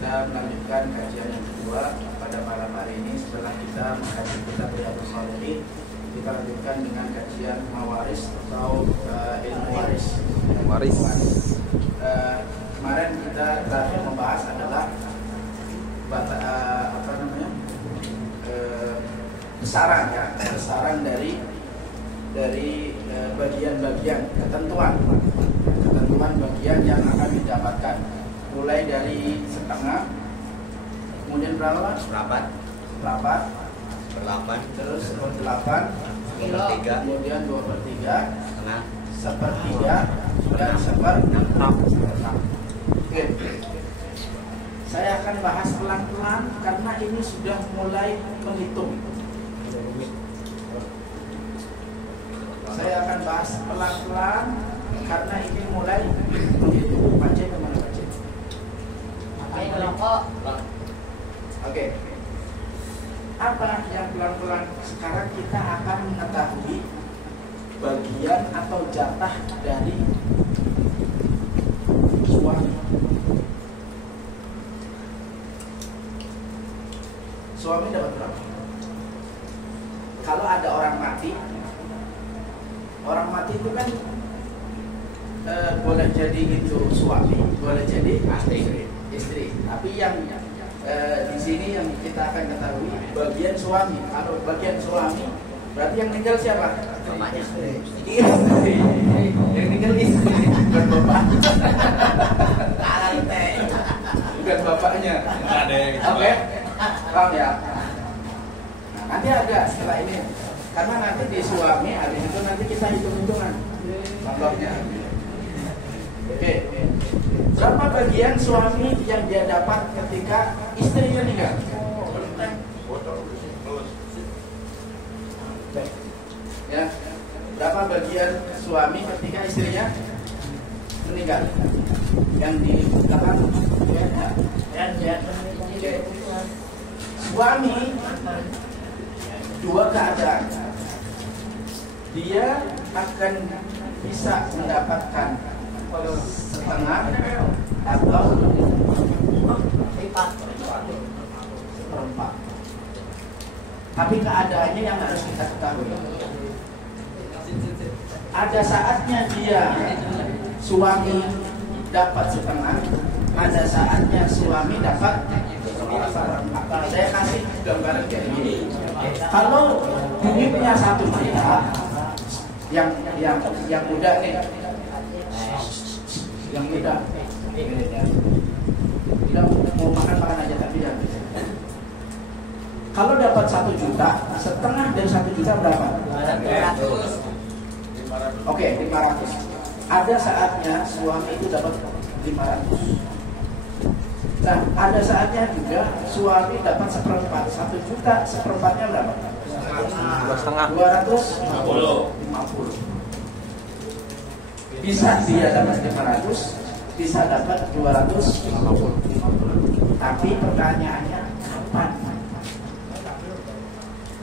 kita melanjutkan kajian yang kedua pada malam hari ini. Setelah kita mengkaji kitab Riyadhus Shalihin, kita lanjutkan dengan kajian mawaris atau ilmu waris. Kemarin kita terakhir membahas adalah besaran dari bagian-bagian ketentuan bagian yang akan didapatkan, mulai dari setengah, kemudian berapa? Seperempat, terus 1/8, kemudian 2/3, sepertiga, dan seperempat. Oke. Saya akan bahas pelan-pelan karena ini sudah mulai menghitung. Saya akan bahas pelan-pelan karena ini mulai menghitung. Baca kemana baca? Oke. Apa yang pelan-pelan? Sekarang kita akan mengetahui bagian atau jatah dari suami. Suami dapat berapa? Kalau ada orang mati itu kan boleh jadi itu suami, boleh jadi istri. Tapi yang di sini yang kita akan ketahui bagian suami. Kalau bagian suami berarti yang meninggal siapa? Istri. Yang meninggal istri, bukan bapak. Bukan bapaknya. Oke, paham ya? Nah, nanti ada setelah ini. Karena nanti di suami habis itu nanti kita hitung-hitungan contohnya. Oke. Berapa bagian suami yang dia dapat ketika istrinya meninggal? Ya. Berapa bagian suami ketika istrinya meninggal? Yang di belakang ya. Suami dua keadaan. Dia akan bisa mendapatkan setengah atau seperempat. Tapi keadaannya yang harus kita ketahui. Ada saatnya dia suami dapat setengah, ada saatnya suami dapat seperempat. Saya kasih gambaran kayak gini. Kalau duitnya 1 juta, yang muda nih, yang muda, tidak mau makan aja tapi ya. Kalau dapat 1 juta, setengah dari 1 juta berapa? 500. Oke, 500. Ada saatnya suami itu dapat 500. Nah, ada saatnya juga suami dapat seperempat. 1 juta, seperempatnya berapa? 250. Bisa dia dapat 500, bisa dapat 250. Tapi pertanyaannya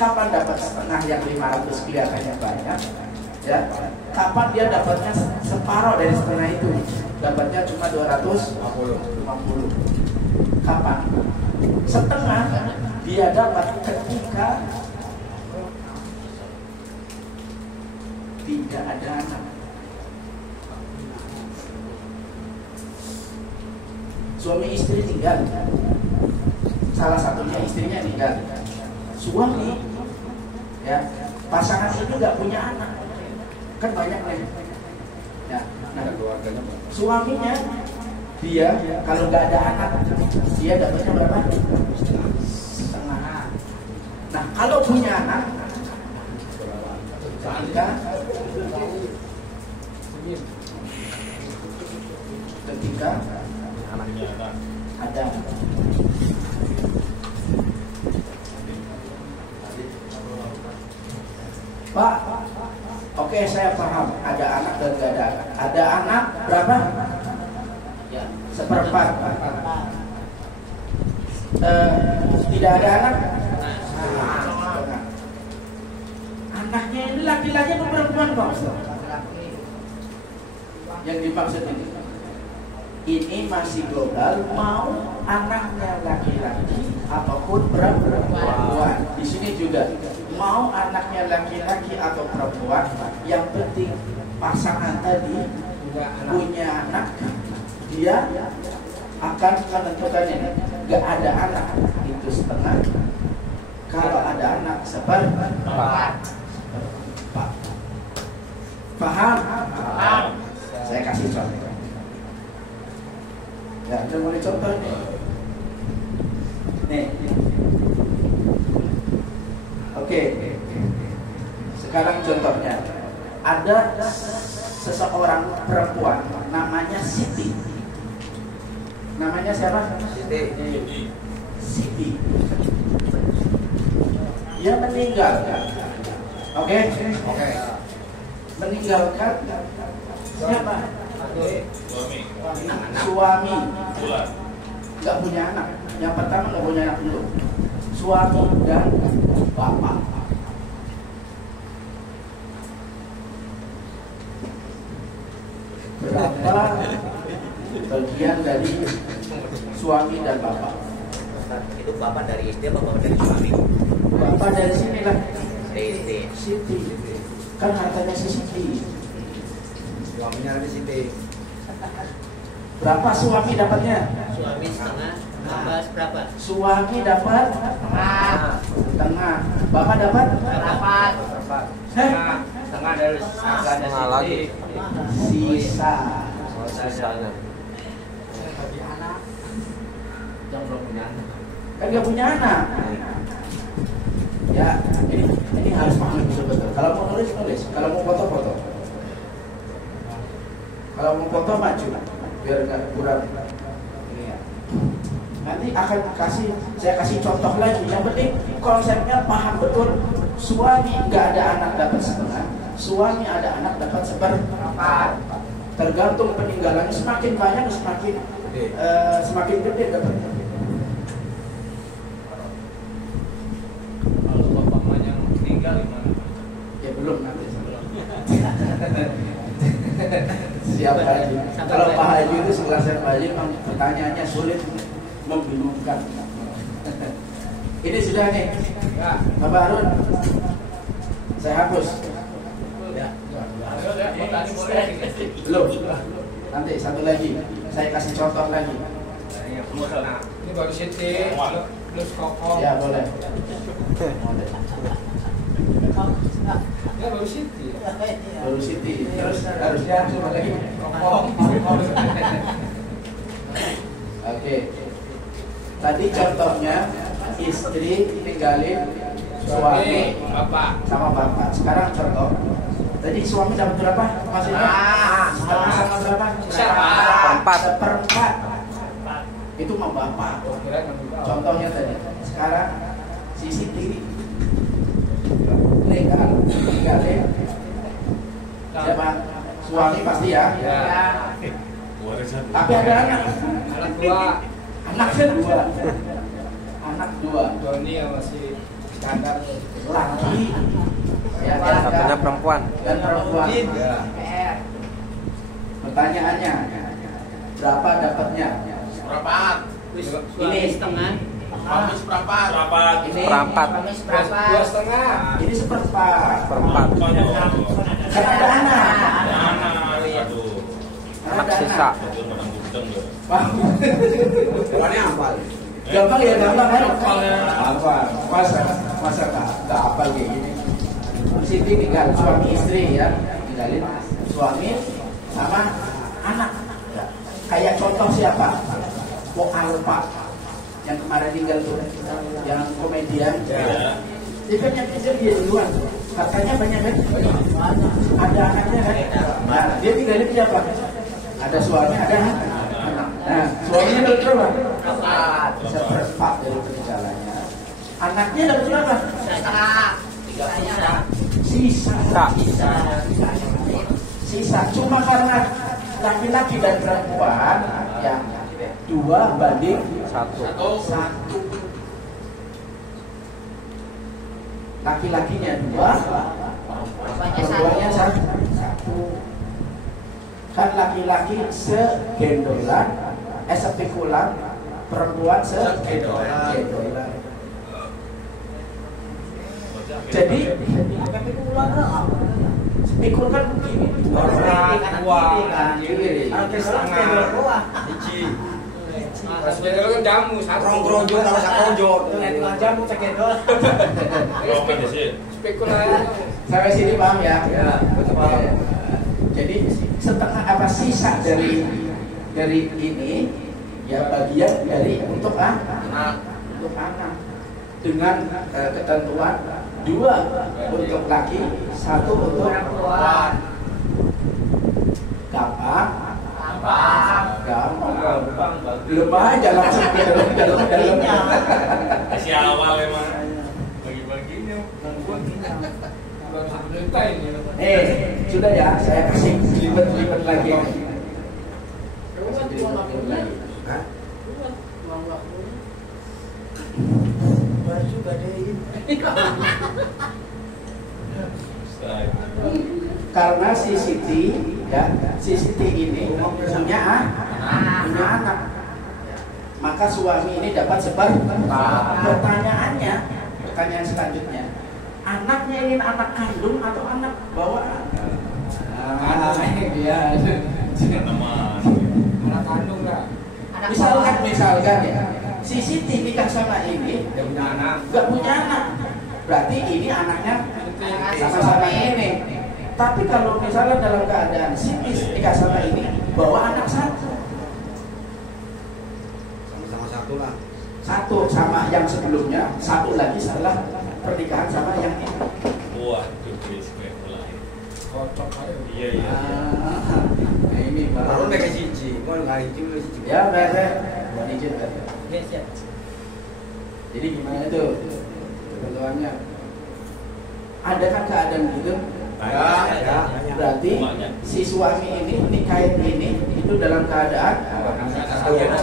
kapan dapat setengah yang 500 kelihatannya banyak? Ya, kapan dia dapatnya separuh dari setengah itu? Dapatnya cuma 250. Kapan? Setengah dia dapat ketika tidak ada anak. Suami istri tinggal, salah satunya istrinya tinggal. Suami, ya, pasangan itu nggak punya anak, kan banyak nih. Ya, nah, suaminya dia kalau nggak ada anak, dia dapatnya berapa? Setengah. Nah, kalau punya anak, ketika anaknya ada. Pak, oke, saya paham ada anak dan nggak ada anak. Ada anak berapa? Ya, seperempat. Tidak ada anak. Anaknya ini laki-laki atau perempuan, Pak? Yang dimaksud ini ini masih global, mau anaknya laki-laki ataupun perempuan. Di sini juga mau anaknya laki-laki atau perempuan, yang penting pasangan tadi punya anak, dia akan menentukan ini. Gak ada anak itu setengah, kalau ada anak seperempat. Paham? Saya kasih contoh. Ya, udah mulai contoh nih. Nih. Oke. Sekarang contohnya. Ada seseorang perempuan namanya Siti. Namanya siapa? Siti. Siti. Dia meninggal. Oke? Oke. Meninggalkan siapa? Suami. Nggak punya anak. Yang pertama nggak punya anak dulu. Suami dan bapak. Berapa bagian dari suami dan bapak? Itu bapak dari istri apa bapak dari suami? Bapak dari sini lah. Siti. Kan hartanya si Siti. Suaminya ada Siti. Berapa suami dapatnya? Suami setengah. Bapak berapa? Suami dapat setengah. Bapak dapat Berapa? Setengah dari Setengah lagi. sisa. Sisanya. yang belum punya anak. Kan gak punya anak. Ya, ini harus paham betul-betul. Kalau mau nulis nulis, kalau mau foto foto. Kalau mau foto maju, biar nggak kurang. Ini ya. Nanti akan saya kasih contoh lagi. Yang penting konsepnya paham betul. Suami nggak ada anak dapat setengah, suami ada anak dapat seperempat. Tergantung peninggalannya, semakin banyak semakin gede dapatnya. Kalau bapak mamanya meninggal gimana? Ya belum nanti. Siapa Haji? Kalau Pak Haji itu sekelas Pak Haji memang pertanyaannya sulit, membingungkan. Ini sudah nih, Ya. Bapak Harun. Saya hapus. Ya. Tadi boleh. Belum. Nanti satu lagi. Saya kasih contoh lagi. Ini baru Siti, plus Koko. Ya boleh. Ya baru Siti. Baru Siti. Terus harusnya cuma lagi. Oke. Tadi contohnya istri tinggalin suami Bapak. sama bapak. Sekarang contoh. Tadi suami dapat berapa? Maksudnya? Sama berapa? Seperempat. Seperempat. Itu mah bapak. Contohnya tadi. Sekarang si Siti tinggalin siapa? Suami pasti ya. Ya. Tapi ada anak. Anak dua. Anaknya dua. Anak dua. Doni yang masih standar. Laki. Ya, Satunya perempuan. dan perempuan. Ya. Pertanyaannya, berapa dapatnya? Seperempat. Ini setengah. Suami seperempat. Ini Seperempat. Dua setengah. Ini seperempat. Seperempat. Kan ada anak. Anak sisa. Gampang ya, gampang kan? Gampang. Masa nggak hafal kayak gini. Siti tinggal suami istri ya, tinggalin suami sama anak. Ya. Kayak contoh siapa? Wong Alpa yang kemarin tinggal tuh, yang komedian. Dia kan yang tinggal dia duluan. Katanya banyak kan? Ada anaknya kan? Nah, dia tinggalin siapa? Ada suami, ada anak. Nah, suaminya dapat berapa? Seperempat dari peninggalannya. Anaknya dapat berapa? Sisa. Cuma karena laki-laki dan perempuan yang 2:1. Laki-lakinya 2, perempuannya 1. Kan laki-laki segendolan, sepikulan, perempuan segendolan. Jadi pikul kan begini, Cekendol kan jamu, satu Ronjol kalau sakronjol. jamu cekendol. Spekulasi. Sampai sini paham ya? Ya, betul. Jadi setengah apa sisa dari ini ya bagian dari untuk anak dengan ketentuan 2 untuk laki, 1 untuk perempuan. Gampang. Belum aja langsung ke dalamnya. Masih awal emang. Bagi-baginya. Sudah ya, saya kasih lipat lagi. Hah? Karena si Siti ini punya anak, maka suami ini dapat pertanyaan selanjutnya, anaknya ini anak kandung atau anak bawaan? Anak kandung lah. Misalkan ya, si Siti nikah sama ini nggak punya anak, berarti ini anaknya sama-sama ini. Tapi kalau misalnya dalam keadaan Siti nikah sama ini bawa anak satu, Sama-sama satu lah. satu sama yang sebelumnya, satu lagi setelah pernikahan sama yang ini. Waduh, mulai. Kocok aja. Iya. Nah ini Baru baru mereka siji, mau nggak itu siji. ya beres. Izin kan. Jadi gimana tuh ketentuannya? Ada kan keadaan gitu? Ya. Berarti si suami ini nikahin ini itu dalam keadaan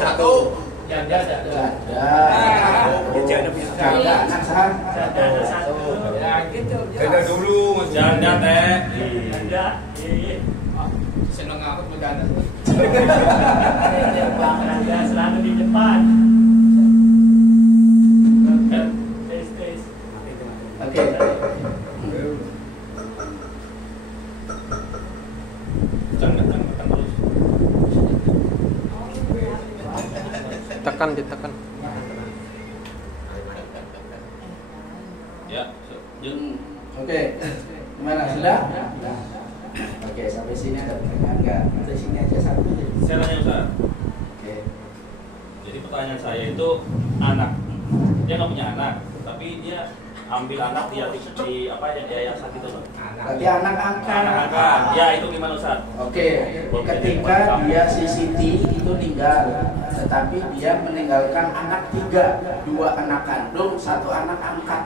Satu. Janda. janda anak satu. Ya gitu. Janda dulu, janda teh. Seneng amat berjanda. Selalu di depan. Oke. Ditekan. Ya, Oke. Gimana sudah? Oke, sampai sini ada pertanyaan nggak? Dari sini aja satu. saya tanya Ustaz. Oke. Jadi pertanyaan saya itu anak, dia nggak punya anak, tapi dia ambil anak dia di apa ya yayasan gitu loh. Berarti anak angkat. Ya itu gimana Ustaz? Oke, ketika dia si Siti itu meninggal, tetapi dia meninggalkan anak 3, 2 anak kandung, 1 anak angkat.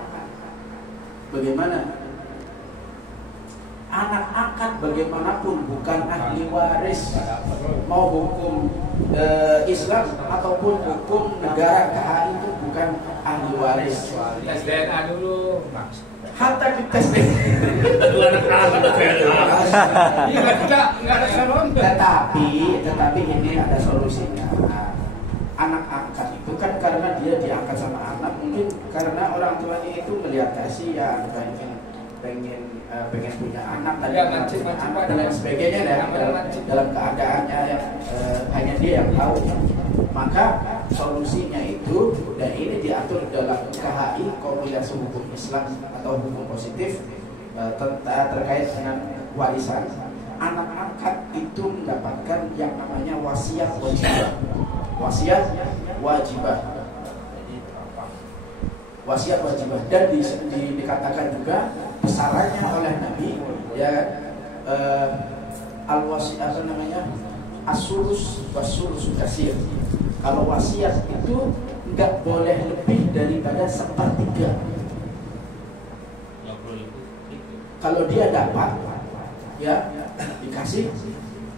Bagaimana? Anak angkat bagaimanapun bukan ahli waris, mau hukum Islam ataupun hukum negara KHI itu bukan ahli waris. Tes DNA dulu. Hatta dites DNA. Dua anak angkat Enggak ada calon. Tetapi ini ada solusinya. Anak angkat itu kan karena dia diangkat sama anak, mungkin karena orang tuanya itu melihat kasihan, pengen punya anak tadi, anak dan lain sebagainya, dalam keadaannya yang hanya dia yang tahu. Maka solusinya itu, dan ini diatur dalam KHI, Kombinasi Hukum Islam atau Hukum Positif terkait dengan warisan. Anak angkat itu mendapatkan yang namanya wasiat wajibah. Wasiat wajibah dan dikatakan juga besarannya oleh Nabi ya as-sulus was-sulus kasir. Kalau wasiat itu enggak boleh lebih daripada 1/3. Kalau dia dapat ya dikasih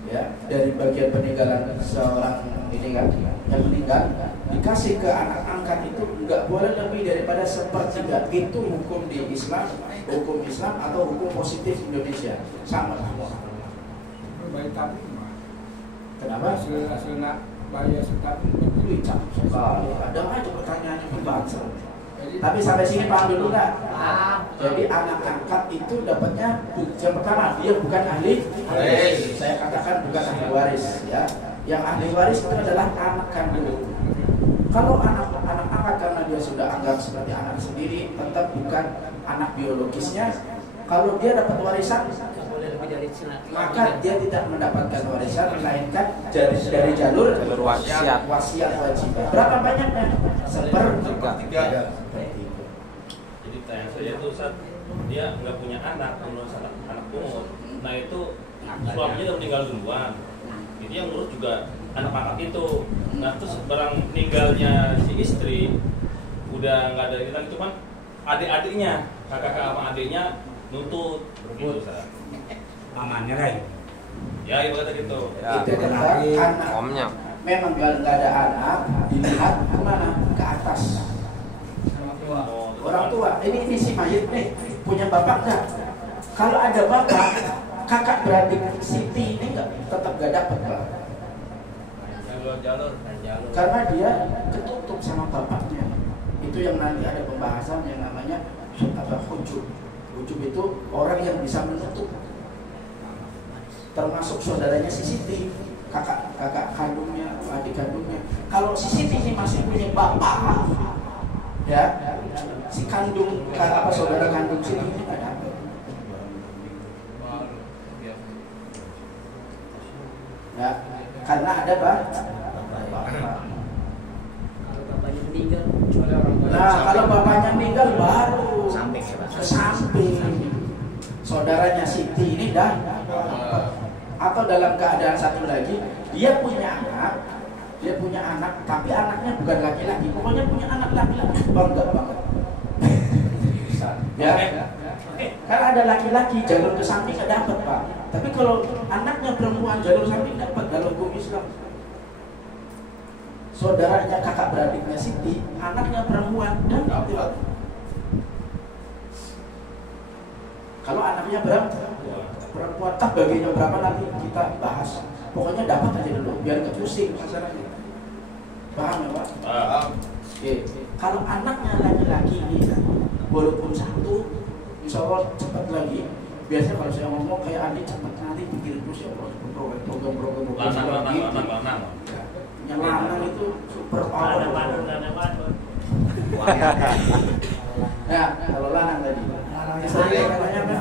ya dari bagian peninggalan seorang ini kan yang meninggal, dikasih ke anak angkat itu enggak boleh lebih daripada 1/3. Itu hukum di Islam, hukum Islam atau hukum positif Indonesia sama semua. Baik tapi Kenapa? Hasil nak bayar sekat betul Cak sekali. Ada aja pertanyaan yang bangsa. Jadi Tapi sampai sini paham dulu nggak? ah, Jadi anak angkat itu dapatnya yang pertama dia bukan ahli waris. Saya katakan bukan ahli waris ya. Yang ahli waris itu adalah anak kandung. Kalau anak angkat karena dia sudah anggap seperti anak sendiri, tetap bukan anak biologisnya. Kalau dia dapat warisan, maka dia tidak mendapatkan warisan melainkan dari jalur wasiat. wasiat wajib. Berapa banyaknya? Tiga. Jadi tanya saya tuh saat dia nggak punya anak, ngurus anak pungut. Nah itu suaminya udah meninggal duluan. Jadi yang ngurus juga anak angkat itu. Nah terus barang meninggalnya si istri udah nggak ada kita, cuman adik-adiknya, kakak sama adiknya nuntut begitu Ustaz. Amannya lah. Ya ibu kata gitu. Ya, Itu adalah anak. omnya. Memang kalau nggak ada anak, dilihat kemana? Ke atas. Oh, Orang tua. Ini si mayit nih punya bapak nggak? Kalau ada bapak, kakak beradik Siti ini nggak tetap nggak dapat Pak. jalur. Karena dia ketutup sama bapaknya. Itu yang nanti ada pembahasan yang namanya hujub. Hujub itu orang yang bisa menutup. Termasuk saudaranya si Siti, kakak kandungnya, adik kandungnya. Kalau si Siti ini masih punya bapak, ya, si kandung saudara kandung Siti ini nggak dapat. Ya, karena ada bapak. Nah, kalau bapaknya meninggal baru ke samping. Saudaranya Siti ini dah. Atau dalam keadaan satu lagi, dia punya anak, tapi anaknya bukan laki-laki. Pokoknya punya anak laki-laki, bangga banget. Ya, karena ada laki-laki jalur ke samping nggak dapat Pak. Tapi kalau anaknya perempuan jalur samping dapat dalam hukum Islam. Saudaranya kakak beradiknya Siti, anaknya perempuan dan dapat. Kalau anaknya perempuan, tak baginya berapa nanti kita bahas. Pokoknya dapat aja dulu, biar nggak pusing masalahnya. Paham ya Pak? Paham. Oke. Kalau anaknya laki-laki ini, walaupun satu, insya Allah cepat lagi. Biasanya kalau saya ngomong kayak adik cepat nanti pikir terus ya Allah program-program Lanang. yang lanang itu super power. Ya, kalau lanang tadi. Saya katanya apa?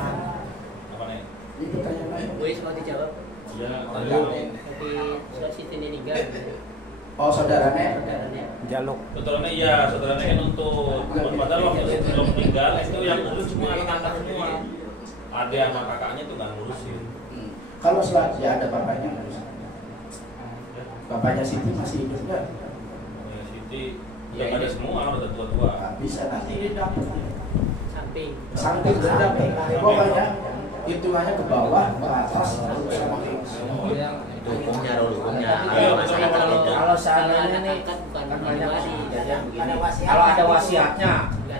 Apa nih? Ini pertanyaan lain. Gue sempat dijawab. Ya, Tapi sudah Siti meninggal. Oh, saudaranya. Jaluk. saudaranya iya, saudaranya kan nuntut. Padahal waktu sebelum meninggal itu yang ngurus cuma anak-anak semua. Ada anak kakaknya tuh nggak ngurusin. Kalau selagi ada bapaknya, bapaknya Siti masih hidup nggak? Ya, Siti udah ada semua, udah tua-tua. Nggak bisa nanti dia dapat. Samping Sampai dapat. Pokoknya hitungannya ke bawah, ke atas, lalu sama ke Hukumnya. Kalau seandainya nih bukan kan ahli banyak waris. kejadian begini. Ada Kalau ada wasiatnya,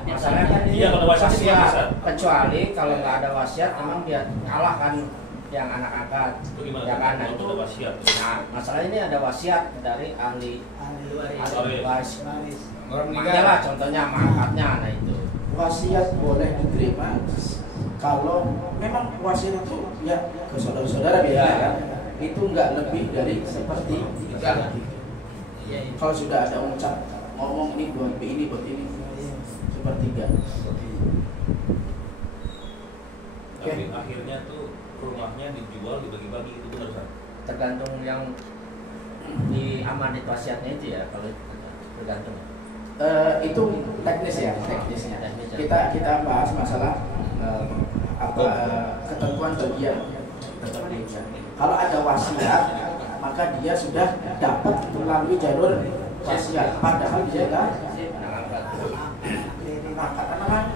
masalahnya kan ini Iya, kalau wasiat sih bisa. kecuali kalau nggak ada wasiat, memang dia kalah kan yang anak angkat. Itu gimana? Ya kan, nah Kalau itu. udah wasiat. Nah, masalah ini ada wasiat dari ahli waris. Orang Makanya meninggal lah contohnya mangkatnya, nah itu. wasiat boleh diterima kalau memang wasiat itu ya ke saudara-saudara beda kan. Itu nggak lebih dari seperti tiga. Kalau sudah ada ucap ngomong ini buat ini sepertiga. Tapi akhirnya tuh rumahnya dijual, dibagi-bagi gitu benar Ustaz? Tergantung yang di amanat wasiatnya itu ya, kalau tergantung. Itu teknisnya. Kita bahas masalah ketentuan bagian. Kalau ada wasiat, maka dia sudah dapat melalui jalur wasiat. Padahal dia nggak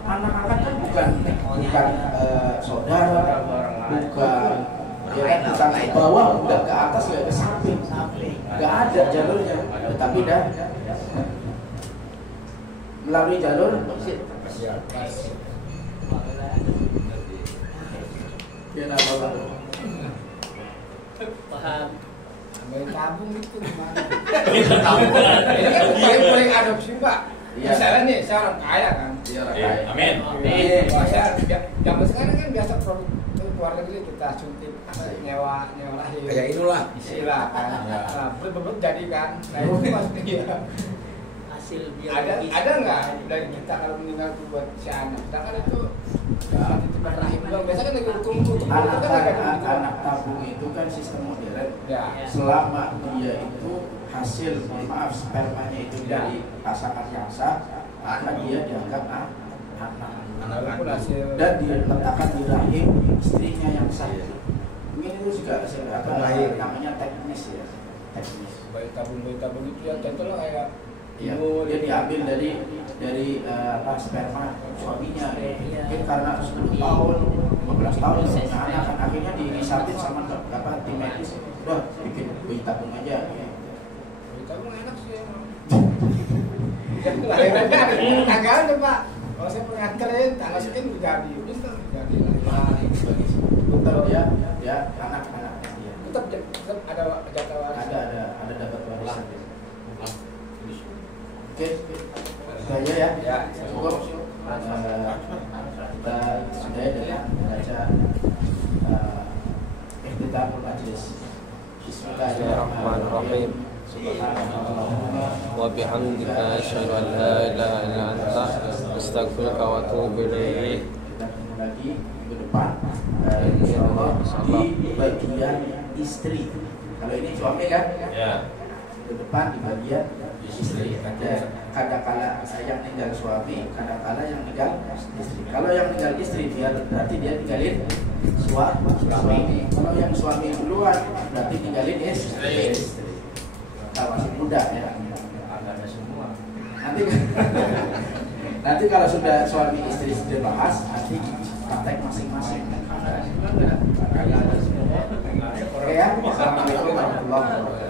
anak angkat kan bukan saudara, bukan ke bawah, bukan ke atas, nggak ke samping, nggak ada jalurnya. Tetapi dah melalui jalur Paham. Bayi tabung itu gimana? Tabung. Ini kan dia yang paling adopsi Pak. Iya. Misalnya nih, saya orang kaya kan. Iya, Amin. Wah, saya zaman sekarang kan biasa produk luar negeri kita suntik nyewa lahir. Kayak inilah. Istilah kan. Ya. Nah, betul jadi kan. Nah itu maksudnya. Hasil Ada biologis. nggak dari kita kalau meninggal tuh buat si anak? Sedangkan itu titipan rahim doang. Biasa kan lagi hukum Anak kan lagi ada anak tabung itu kan sistem modern. Ya. Selama dia itu hasil, maaf, spermanya itu dari pasangan yang sah, maka dia dianggap anak. Walaupun hasil Dan diletakkan di rahim istrinya yang sah. Mungkin itu juga apa namanya teknis ya, teknis. bayi tabung itu ya contohnya kayak Iya, imun, dia diambil dari apa sperma suaminya. Mungkin karena 10 tahun, 15 tahun punya anak, kan akhirnya disampit sama apa tim medis. Udah bikin bayi tabung aja. Ya. bayi tabung enak sih emang. Jadi lahirannya tanggal tuh Pak. Kalau saya pengantarin tanggal sekian udah jadi, jadi lah. Tetap dia anak-anak dia. Tetap ada jatah waris. Ada dapat warisan. Oke, saya ya. Ya, Cukup. Kita sudah dengan membaca ikhtitamul majlis. Bismillahirrahmanirrahim. Wa bihamdika asyhadu an la ilaha illa anta astaghfiruka wa atubu ilaik. Kita ketemu lagi minggu depan, insyaallah di bagian istri. Kalau ini suami kan? Ya. Minggu depan di bagian istri. Kadang-kala yang tinggal suami, kadang-kala yang tinggal istri. Kalau yang tinggal istri berarti dia tinggalin suami. Kalau yang suami duluan berarti tinggalin istri. Kalau masih muda ya. Agak ada semua. Nanti kalau sudah suami istri sudah bahas, nanti praktek masing-masing. Oke ya. Assalamualaikum warahmatullahi wabarakatuh.